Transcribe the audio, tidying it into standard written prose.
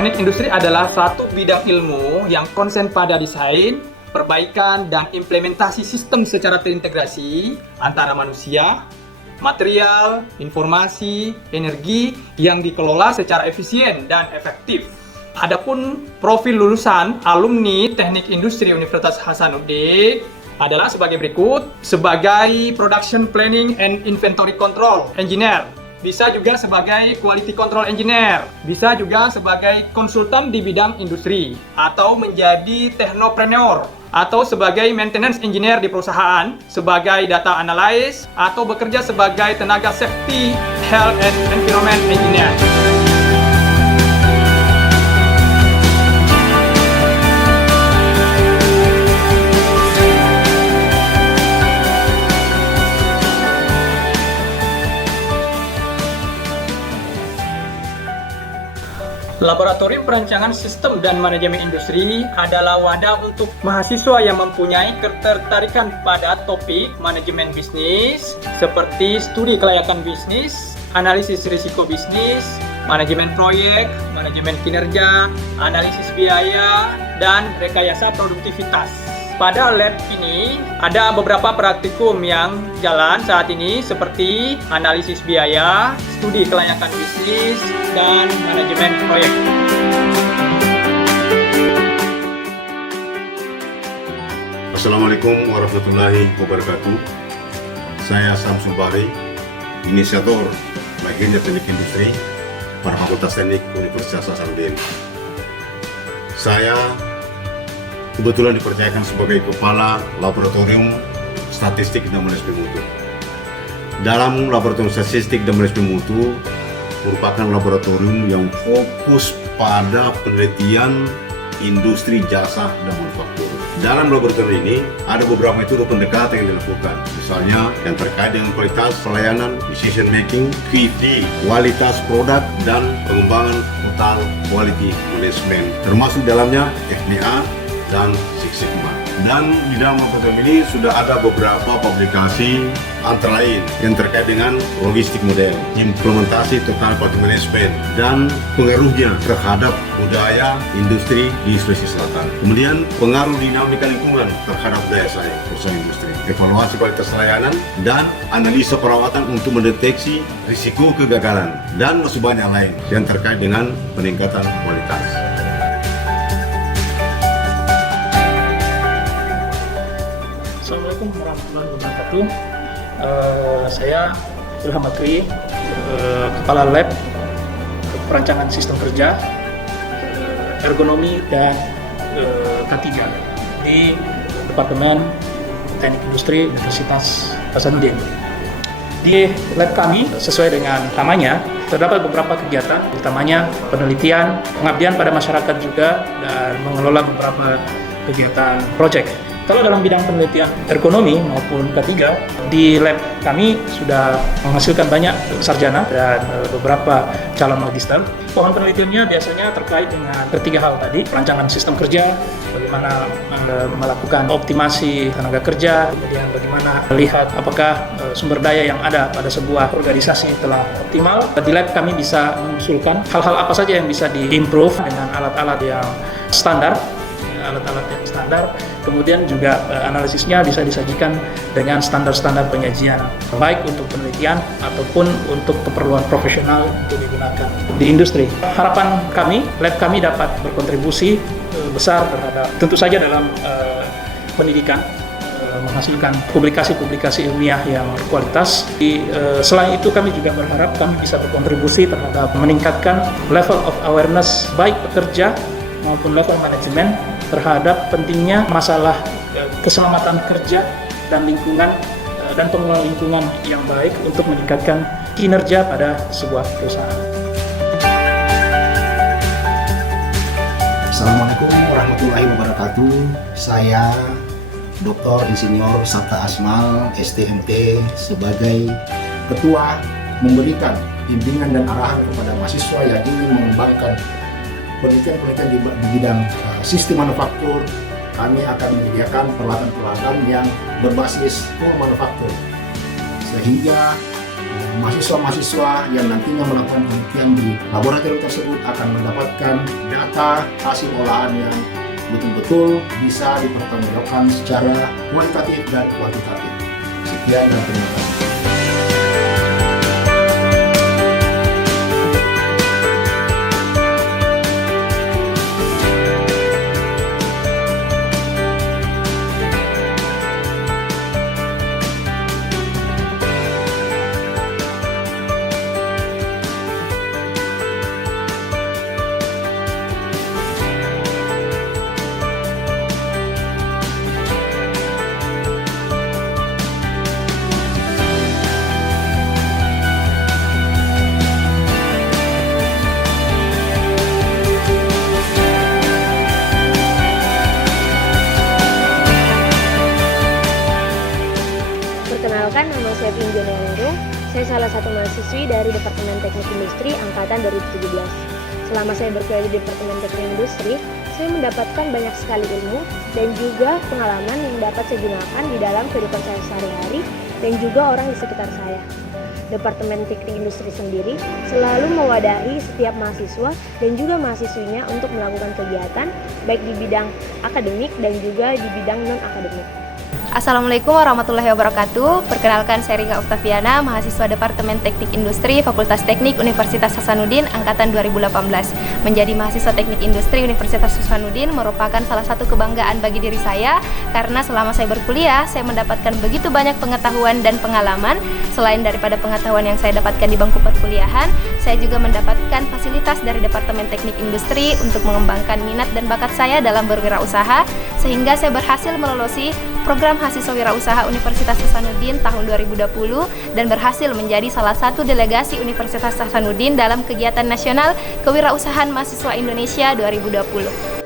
Teknik industri adalah suatu bidang ilmu yang konsen pada desain, perbaikan, dan implementasi sistem secara terintegrasi antara manusia, material, informasi, energi yang dikelola secara efisien dan efektif. Adapun profil lulusan alumni Teknik Industri Universitas Hasanuddin adalah sebagai berikut: sebagai Production Planning and Inventory Control Engineer, bisa juga sebagai Quality Control Engineer, bisa juga sebagai konsultan di bidang industri, atau menjadi Technopreneur, atau sebagai Maintenance Engineer di perusahaan, sebagai Data Analyst, atau bekerja sebagai Tenaga Safety, Health and Environment Engineer. Laboratorium Perancangan Sistem dan Manajemen Industri adalah wadah untuk mahasiswa yang mempunyai ketertarikan pada topik manajemen bisnis seperti studi kelayakan bisnis, analisis risiko bisnis, manajemen proyek, manajemen kinerja, analisis biaya, dan rekayasa produktivitas. Pada lab ini ada beberapa praktikum yang jalan saat ini seperti analisis biaya, studi kelayakan bisnis, dan manajemen proyek. Assalamualaikum warahmatullahi wabarakatuh. Saya Samsul Bari, inisiator Bagian Teknik Industri pada Fakultas Teknik Universitas Hasanuddin. Saya kebetulan dipercayakan sebagai Kepala Laboratorium Statistik dan Manajemen Mutu. Dalam Laboratorium Statistik dan Manajemen Mutu merupakan laboratorium yang fokus pada penelitian industri jasa dan manufaktur. Dalam laboratorium ini ada beberapa metode pendekatan yang dilakukan, misalnya yang terkait dengan kualitas pelayanan, decision making, QD, kualitas produk, dan pengembangan total quality management, termasuk dalamnya FMEA dan Six Sigma. Dan di dalam laboratorium ini sudah ada beberapa publikasi antara lain yang terkait dengan logistik model, implementasi total quality management, dan pengaruhnya terhadap budaya industri di Sulawesi Selatan. Kemudian pengaruh dinamika lingkungan terhadap daya saing perusahaan industri, evaluasi kualitas layanan, dan analisa perawatan untuk mendeteksi risiko kegagalan, dan masih banyak lain yang terkait dengan peningkatan kualitas. Assalamualaikum warahmatullahi wabarakatuh. Saya Ilham Bakri, Kepala Lab Perancangan Sistem Kerja, Ergonomi dan K3 di Departemen Teknik Industri Universitas Hasanuddin. Di lab kami, sesuai dengan namanya, terdapat beberapa kegiatan, utamanya penelitian, pengabdian pada masyarakat juga, dan mengelola beberapa kegiatan proyek. Kalau dalam bidang penelitian ergonomi maupun K3, di lab kami sudah menghasilkan banyak sarjana dan beberapa calon magister. Pohon penelitiannya biasanya terkait dengan ketiga hal tadi: perancangan sistem kerja, bagaimana melakukan optimasi tenaga kerja, kemudian bagaimana melihat apakah sumber daya yang ada pada sebuah organisasi telah optimal. Di lab kami bisa mengusulkan hal-hal apa saja yang bisa di-improve dengan alat-alat yang standar, kemudian juga analisisnya bisa disajikan dengan standar-standar penyajian, baik untuk penelitian ataupun untuk keperluan profesional untuk digunakan di industri. Harapan kami, lab kami dapat berkontribusi besar terhadap, tentu saja dalam pendidikan, menghasilkan publikasi-publikasi ilmiah yang berkualitas. Selain itu, kami juga berharap kami bisa berkontribusi terhadap meningkatkan level of awareness baik pekerja maupun level manajemen terhadap pentingnya masalah keselamatan kerja dan lingkungan dan pengelolaan lingkungan yang baik untuk meningkatkan kinerja pada sebuah perusahaan. Assalamualaikum warahmatullahi wabarakatuh. Saya Dr. Insinyur Sabta Asmal, STMT, sebagai Ketua memberikan bimbingan dan arahan kepada mahasiswa yang ingin mengembangkan penelitian-penelitian di bidang sistem manufaktur. Kami akan menyediakan peralatan-peralatan yang berbasis full manufaktur, sehingga mahasiswa-mahasiswa yang nantinya melakukan penelitian di laboratorium tersebut akan mendapatkan data hasil olahan yang betul-betul bisa dipertanggungjawabkan secara kualitatif dan kuantitatif. Sekian dan terima kasih. Perkenalkan, nama saya Pinjol Nurul. Saya salah satu mahasiswi dari Departemen Teknik Industri Angkatan 2017. Selama saya berkuliah di Departemen Teknik Industri, saya mendapatkan banyak sekali ilmu dan juga pengalaman yang dapat saya gunakan di dalam kehidupan saya sehari-hari dan juga orang di sekitar saya. Departemen Teknik Industri sendiri selalu mewadahi setiap mahasiswa dan juga mahasiswinya untuk melakukan kegiatan baik di bidang akademik dan juga di bidang non-akademik. Assalamualaikum warahmatullahi wabarakatuh. Perkenalkan, saya Rika Oktaviana, mahasiswa Departemen Teknik Industri Fakultas Teknik Universitas Hasanuddin Angkatan 2018. Menjadi mahasiswa Teknik Industri Universitas Hasanuddin merupakan salah satu kebanggaan bagi diri saya karena selama saya berkuliah, saya mendapatkan begitu banyak pengetahuan dan pengalaman. Selain daripada pengetahuan yang saya dapatkan di bangku perkuliahan, saya juga mendapatkan fasilitas dari Departemen Teknik Industri untuk mengembangkan minat dan bakat saya dalam berwirausaha, sehingga saya berhasil melolosi program mahasiswa wirausaha Universitas Hasanuddin tahun 2020 dan berhasil menjadi salah satu delegasi Universitas Hasanuddin dalam kegiatan nasional kewirausahaan mahasiswa Indonesia 2020.